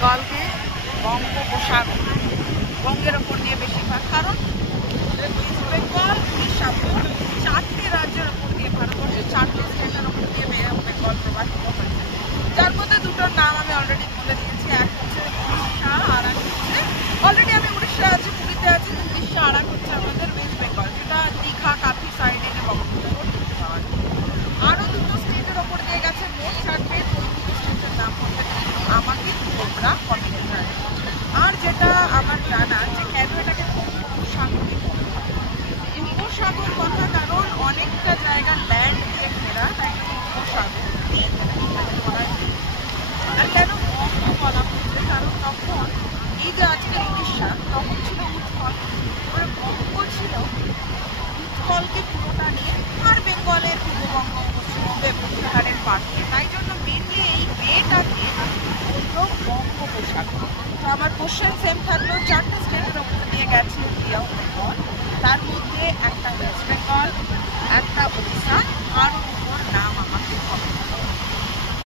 বেঙ্গলকে বঙ্গোপসাগর, বঙ্গের ওপর দিয়ে বেশিরভাগ, কারণ ওয়েস্ট বেঙ্গল, উড়িষ্যা, 4টে রাজ্যের ওপর দিয়ে, ভারতবর্ষের 4টে স্টেটের ওপর দিয়ে বেঙ্গল প্রবাহিত হয়েছে, যার মধ্যে দুটোর নাম আমি অলরেডি বলে দিয়েছি। এক হচ্ছে উড়িষ্যা, আর এক হচ্ছে, অলরেডি আমি উড়িষ্যা আছি, পুরীতে আছি, উড়িষ্যা, আর এক হচ্ছে আমাদের ওয়েস্ট বেঙ্গল, যেটা দীঘা কাঁথি সাইডে বঙ্গোপসাগর দেখতে পাওয়া যায়। আরও দুটো স্টেটের ওপর দিয়ে গেছে, মোট 4টে, ওই দুটো স্টেটের নাম বলতে আমাকে তোমরা কমেন্টে জানাবে। আর যেটা আমার জানা যে কেন এটাকে বঙ্গোপসাগরই বলা হয়, উপসাগর কথা, কারণ অনেকটা জায়গা ল্যান্ড দিয়ে ঘেরা, তাই উপসাগর বলা হয়। আর কেন বঙ্গ বলা হচ্ছে, কারণ তখন এই যে আজকের উড়িষ্যা, তখন ছিল উৎকল, বঙ্গ ছিল উৎকলকে পুরোটা নিয়ে, আর বেঙ্গলের পূর্ববঙ্গ, পশ্চিমবঙ্গ এবং বিহারের পাশে, তাই জন্য মেনলি এই বেটাকে বললো বঙ্গোপসাগর। তো আমার কোশ্চেন সেম থাকলো, 4টে স্টেটের ওপর দিয়ে গেছে বেঙ্গল, তার